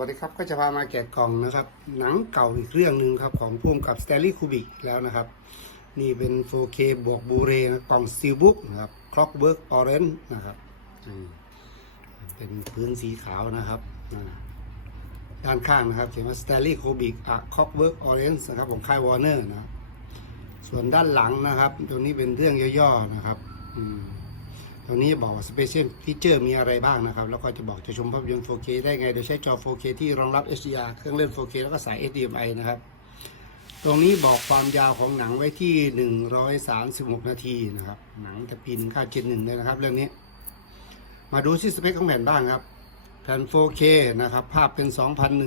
วัสดีครับก็จะพามาแกะกล่องนะครับ หนังเก่าอีกเรื่องหนึ่งครับของพุ่มกับส t ต n ลี y คูบิกแล้วนะครับ นี่เป็น 4K บวกบูเรนะกล่องซีบุ๊กนะครับ Clockwork Orange นนะครับเป็นพื้นสีขาวนะครับ ด้านข้างนะครับ เขียนว่า Stanley Kubrick a Clockwork Orange นะครับของค่ายวอร์เนอร์นะส่วนด้านหลังนะครับ ตรงนี้เป็นเรื่องย่อๆนะครับ อืม ตรงนี้บอกว่า Special Feature มีอะไรบ้างนะครับ แล้วก็จะบอกจะชมภาพยนตร์ 4K ได้ไง โดยใช้จอ 4K ที่รองรับ HDR เครื่องเล่น 4K แล้วก็สาย HDMI นะครับ ตรงนี้บอกความยาวของหนังไว้ที่ 136 นาทีนะครับ หนังจะปี1971เลยนะครับ เรื่องนี้ มาดูที่สเปคของแผ่นบ้างครับ แผ่น 4K นะครับ ภาพเป็น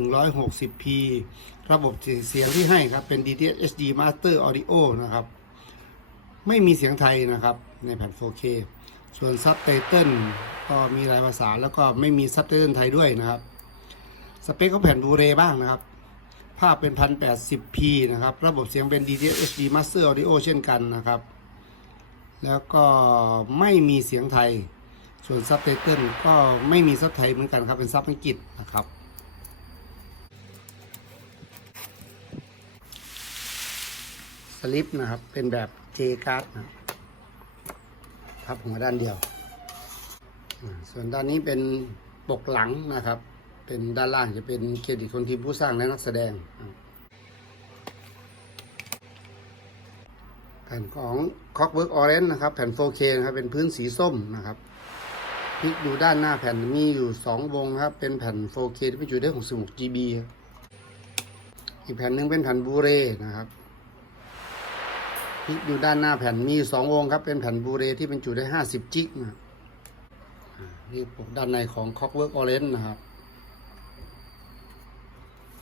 2160p ระบบเสียงที่ให้ครับ เป็น DTS HD Master Audio นะครับ ไม่มีเสียงไทยนะครับ ในแผ่น 4K ส่วนซับไตเติลก็มีหลายภาษาแล้วก็ไม่มีซับไตเติลไทยด้วยนะครับ สเปคของแผ่นบูเรบ้างนะครับ ภาพเป็น 1080p นะครับ ระบบเสียงเป็น DTS HD Master Audio เช่นกันนะครับ แล้วก็ไม่มีเสียงไทย ส่วนซับไตเติลก็ไม่มีซับไทยเหมือนกันครับ เป็นซับอังกฤษนะครับสลิปนะครับ เป็นแบบ J card นะครับ พับหัวด้านเดียว ส่วนด้านนี้เป็นปกหลังนะครับ เป็นด้านล่างจะเป็นเครดิตคนทีมผู้สร้างและนักแสดงแผ่นของ Cockwork Orange นะครับ แผ่น 4K นะครับ เป็นพื้นสีส้มนะครับพลิกดูด้านหน้าแผ่นมีอยู่ 2 วงครับ เป็นแผ่น 4K ที่บรรจุได้ 66 GB อีกแผ่นหนึ่งเป็นแผ่นบูเรนะครับ พลิกดูด้านหน้าแผ่นมีสองวงครับ เป็นแผ่นบูเรที่บรรจุได้50จิกนะครับอ่านี่ปกด้านในของ Clockwork Orange นะครับ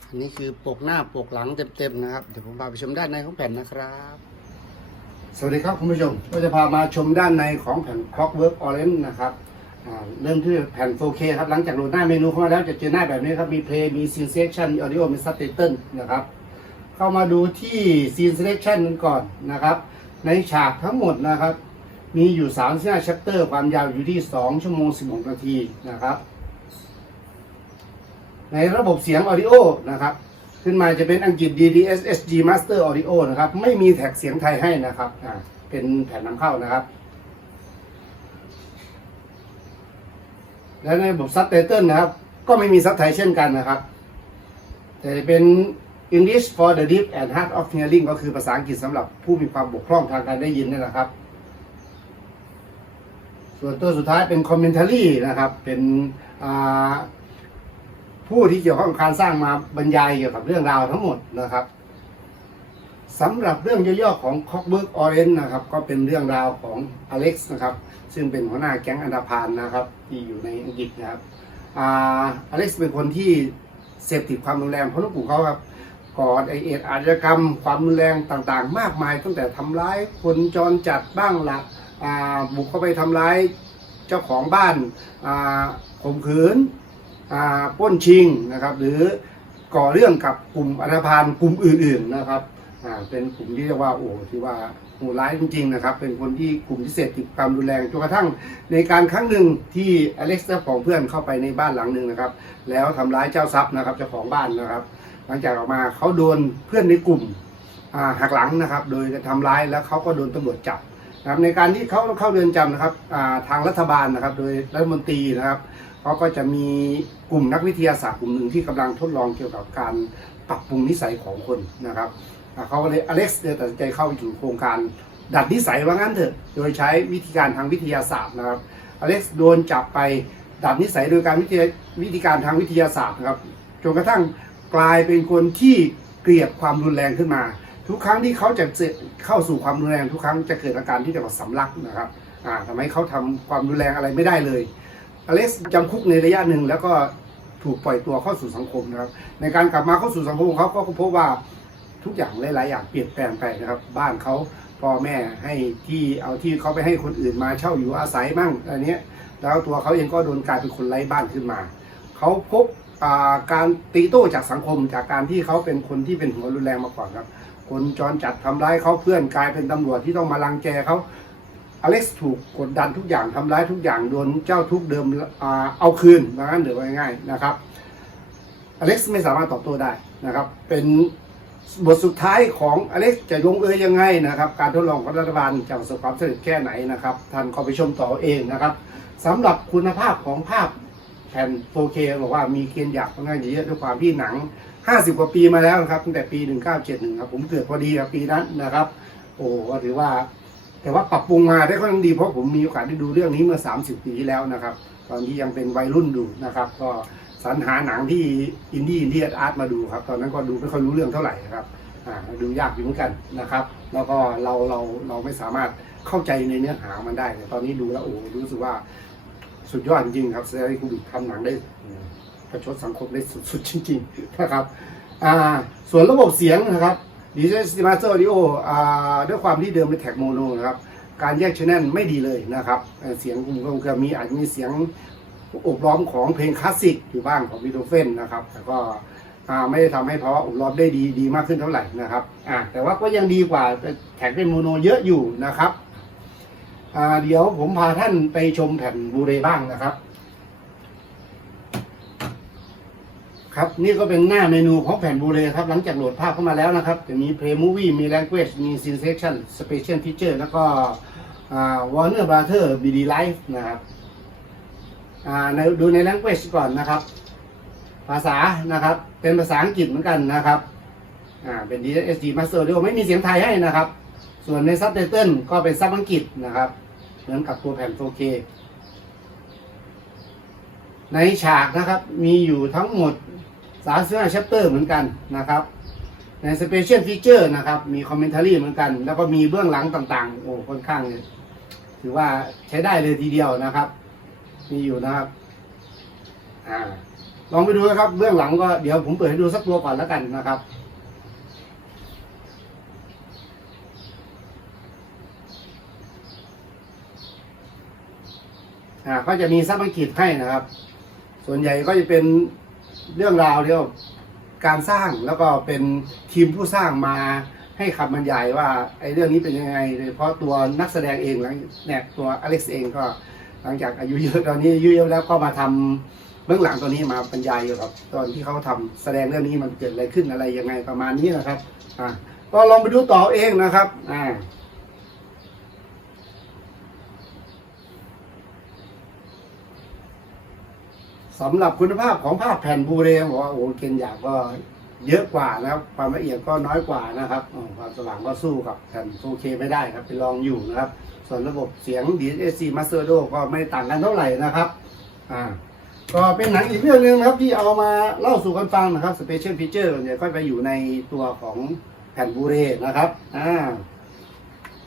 อันนี้คือปกหน้าปกหลังเต็มๆนะครับ เดี๋ยวผมพาไปชมด้านในของแผ่นนะครับ สวัสดีครับคุณผู้ชม ก็จะพามาชมด้านในของแผ่น Clockwork Orange นะครับเริ่มที่แผ่น 4K ครับ หลังจากโหลดหน้าเมนูเข้ามาแล้วจะเจอหน้าแบบนี้ครับ มี Play มี Scene Selection มี Audio มี Subtitle นะครับ เข้ามาดูที่ Scene Selection กันก่อนนะครับ ในฉากทั้งหมดนะครับ มีอยู่35ชัปเตอร์ความยาวอยู่ที่ 2 ชั่วโมง 16 นาทีนะครับ ในระบบเสียง Audio นะครับ ขึ้นมาจะเป็นอังกฤษ DDS SG Master Audio นะครับ ไม่มีแท็กเสียงไทยให้นะครับเป็นแผ่นนำเข้านะครับและในระบบซับไตเติลนะครับ ก็ไม่มีซับไทยเช่นกันนะครับ แต่เป็น English for the deaf and hard of hearing ก็คือภาษาอังกฤษสำหรับผู้มีความบกพร่องทางการได้ยินนี่แหละครับ ส่วนตัวสุดท้ายเป็น commentary นะครับ เป็นผู้ที่เกี่ยวข้องกับการสร้างมาบรรยายเกี่ยวกับเรื่องราวทั้งหมดนะครับสำหรับเรื่องย่อๆของ Cockburg Orange นะครับ ก็เป็นเรื่องราวของอเล็กซ์นะครับ ซึ่งเป็นหัวหน้าแก๊งอันดาพานนะครับ ที่อยู่ในอังกฤษนะครับอ่าอเล็กซ์เป็นคนที่เสพติดความรุนแรงเพราะลูกปู่เขาครับ ก่อไอเอดอาชญากรรม ความรุนแรงต่างๆ มากมาย ตั้งแต่ทำร้ายคนจรจัดบ้างหลักอ่าบุกเข้าไปทำร้ายเจ้าของบ้านข่มขืนอ่าปล้นชิงนะครับ หรือก่อเรื่องกับกลุ่มอันธพาลกลุ่มอื่นๆนะครับ อ่าเป็นกลุ่มที่เรียกว่าโอ้ที่ว่าโหดร้ายจริงๆนะครับ เป็นคนที่กลุ่มที่เสพติดความรุนแรงจนกระทั่งในการครั้งหนึ่งที่อเล็กซ์เจ้าของเพื่อนเข้าไปในบ้านหลังหนึ่งนะครับ แล้วทำร้ายเจ้าทรัพย์นะครับเจ้าของบ้านนะครับ หลังจากออกมาเขาโดนเพื่อนในกลุ่มหักหลังนะครับ โดยกระทำร้ายแล้วเขาก็โดนตำรวจจับนะครับในการที่เขาเข้าเรือนจำนะครับทางรัฐบาลนะครับ โดยรัฐมนตรีนะครับเขาก็จะมีกลุ่มนักวิทยาศาสตร์กลุ่มหนึ่งที่กำลังทดลองเกี่ยวกับการปรับปรุงนิสัยของคนนะครับ เขาก็เลยอเล็กซ์เลยตัดสินใจเข้าอยู่โครงการดัดนิสัยว่างั้นเถอะ โดยใช้วิธีการทางวิทยาศาสตร์นะครับ อเล็กซ์โดนจับไปดัดนิสัยโดยการวิทยาวิธีการทางวิทยาศาสตร์นะครับ จนกระทั่งกลายเป็นคนที่เกลียดความรุนแรงขึ้นมา ทุกครั้งที่เขาจะเข้าสู่ความรุนแรง ทุกครั้งจะเกิดอาการที่จะสำลักนะครับอ่าทำให้เขาทำความรุนแรงอะไรไม่ได้เลย อเล็กซ์จำคุกในระยะหนึ่งแล้วก็ถูกปล่อยตัวเข้าสู่สังคมนะครับ ในการกลับมาเข้าสู่สังคมเขาก็พบว่า ทุกอย่างหลายๆอย่างเปลี่ยนแปลงไปนะครับ บ้านเขาพ่อแม่ให้ที่เอาที่เขาไปให้คนอื่นมาเช่าอยู่อาศัยมั่งอันเนี้ยแล้วตัวเขาเองก็โดนกลายเป็นคนไร้บ้านขึ้นมาเขาพบาการตีโต้จากสังคมจากการที่เขาเป็นคนที่เป็นหัวรุนแรงมาก่อนครับ คนจรจัดทำร้ายเขาเพื่อนกลายเป็นตำรวจที่ต้องมาลังแกเขาอเล็กซ์ถูกกดดันทุกอย่างทำร้ายทุกอย่างโดนเจ้าทุกเดิมอเอาคืนว่างั้นหรือว่าง่ายๆนะครับอเล็กซ์ไม่สามารถตอบโต้ได้นะครับ เป็น บทสุดท้ายของอเล็กจะลงเอยยังไงนะครับ การทดลองของรัฐบาลจะประสบความสำเร็จแค่ไหนนะครับท่านขอไปชมต่อเองนะครับสำหรับคุณภาพของภาพแผ่น 4K บอกว่ามีเกณฑ์หยาบค่อนข้างเยอะด้วยความที่หนัง 50 กว่าปีมาแล้วนะครับตั้งแต่ปี 1971 ครับผมเกิดพอดีกับปีนั้นนะครับ โอ้ก็ถือว่า แต่ว่าปรับปรุงมาได้ค่อนข้างดีเพราะผมมีโอกาสได้ดูเรื่องนี้เมื่อ 30 ปีที่แล้วนะครับ ตอนที่ยังเป็นวัยรุ่นดูนะครับ ก็ สรรหาหนังที่อินดี้อินเดี้อาร์ตมาดูครับ ตอนนั้นก็ดูไม่ค่อยรู้เรื่องเท่าไหร่ครับดูยากอยู่เหมือนกันนะครับ แล้วก็เราเราเราไม่สามารถเข้าใจในเนื้อหามันได้แต่ตอนนี้ดูแล้วโอ้รู้สึกว่าสุดยอดจริงครับเซรีคูบิกทำหนังได้ประชดสังคมได้สุดๆจริงๆนะครับส่วนระบบเสียงนะครับดิจิทัลมาสเตอร์ดิโอด้วยความที่เดิมเป็นแท็กโมโนนะครับการแยกชแนลไม่ดีเลยนะครับ เสียงคงคงจะมีอาจจะมีเสียง อบล้อมของเพลงคลาสสิกอยู่บ้างของวิโดเฟนนะครับ แต่ก็ไม่ได้ทำให้ภาวะอบล้อมได้ดีดีมากขึ้นเท่าไหร่นะครับแต่ว่าก็ยังดีกว่าแท็กเป็นโมโนเยอะอยู่นะครับเดี๋ยวผมพาท่านไปชมแผ่นบูเรบ้างนะครับ ครับนี่ก็เป็นหน้าเมนูของแผ่นบูเรครับ หลังจากโหลดภาพเข้ามาแล้วนะครับ จะมี Play Movie มี Language มี Scene Section Special Feature แล้วก็อ่า Warner Brother BD Live นะครับ ดูใน Language ก่อนนะครับ ภาษานะครับ เป็นภาษาอังกฤษเหมือนกันนะครับอ่าเป็น DSD Master Audio ไม่มีเสียงไทยให้นะครับ ส่วนในซับไตเติลก็เป็นซับอังกฤษนะครับเหมือนกับตัวแผ่น 4K ในฉากนะครับมีอยู่ทั้งหมด35 chapter เหมือนกันนะครับ ใน special feature นะครับ มี commentary เหมือนกัน แล้วก็มีเบื้องหลังต่างๆ โอ้ค่อนข้างถือว่าใช้ได้เลยทีเดียวนะครับ มีอยู่นะครับอ่าลองไปดูนะครับ เบื้องหลังก็เดี๋ยวผมเปิดให้ดูสักตัวก่อนแล้วกันนะครับอ่าก็จะมีซับอังกฤษให้นะครับ ส่วนใหญ่ก็จะเป็นเรื่องราวเรียกว่าการสร้างแล้วก็เป็นทีมผู้สร้างมาให้คำบรรยายว่าไอ้เรื่องนี้เป็นยังไงโดยเฉพาะตัวนักแสดงเองหลังเนี่ยตัวอเล็กซ์เองก็ หลังจากอายุเยอะตอนนี้อายุเยอะแล้วก็มาทำเบื้องหลังตัวนี้มาบรรยายเกี่ยวกับตอนที่เขาทำแสดงเรื่องนี้มันเกิดอะไรขึ้นอะไรยังไงประมาณนี้นะครับอ่าก็ลองไปดูต่อเองนะครับอ่าสำหรับคุณภาพของภาพแผ่นบูเรบอกว่าโอ้เกนอยากก็ เยอะกว่านะครับ ความละเอียดก็น้อยกว่านะครับความสว่างก็สู้กับแผ่น 4K ไม่ได้ครับไปลองอยู่นะครับ ส่วนระบบเสียง DSC Master Do ก็ไม่ต่างกันเท่าไหร่นะครับอ่าก็เป็นหนังอีกเรื่องหนึงนะครับที่เอามาเล่าสู่กันฟังนะครับ Special Feature เนี่ยก็ไปอยู่ในตัวของแผ่นบูเรนะครับอ่า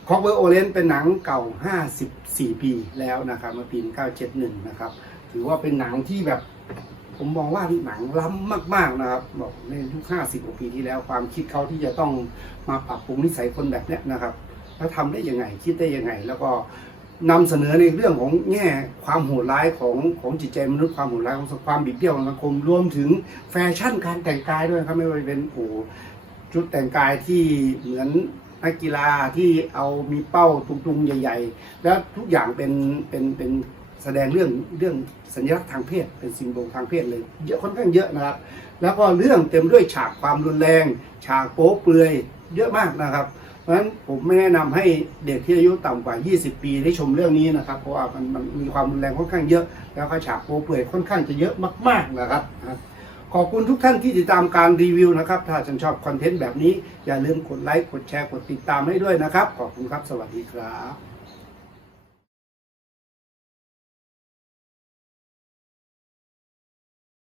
คอกเบอร์โอเลนเป็นหนังเก่า 54 ปีแล้วนะครับเมื่อปี1971 นะครับ ถือว่าเป็นหนังที่แบบ ผมมองว่าหนังล้ำมาก ๆนะครับบอกในยุค50กว่าปีที่แล้วความคิดเขาที่จะต้องมาปรับปรุงนิสัยคนแบบเนี้ยนะครับ แล้วทำได้ยังไงคิดได้ยังไง แล้วก็นำเสนอในเรื่องของแง่ความโหดร้ายของของจิตใจมนุษย์ความโหดร้ายของความบิดเบี้ยวของสังคมรวมถึงแฟชั่นการแต่งกายด้วยครับไม่ว่าจะเป็นโอ้ชุดแต่งกายที่เหมือนนักกีฬาที่เอามีเป้าตุงๆใหญ่ ๆ แล้วทุกอย่างเป็นเป็นเป็น แสดงเรื่องเรื่องสัญลักษณ์ทางเพศเป็นสิมโบลทางเพศเลยเยอะค่อนข้างเยอะนะครับ แล้วก็เรื่องเต็มด้วยฉากความรุนแรง ฉากโป๊เปลือยเยอะมากนะครับ เพราะฉะนั้นผมไม่แนะนำให้เด็กที่อายุต่ำกว่า 20 ปีได้ชมเรื่องนี้นะครับ เพราะว่ามันมันมีความรุนแรงค่อนข้างเยอะ แล้วก็ฉากโป๊เปลือยค่อนข้างจะเยอะมาก ๆนะครับขอบคุณทุกท่านที่ติดตามการรีวิวนะครับ ถ้าฉันชอบคอนเทนต์แบบนี้ อย่าลืมกดไลค์ กดแชร์ กดติดตามให้ด้วยนะครับ ขอบคุณครับ สวัสดีครับ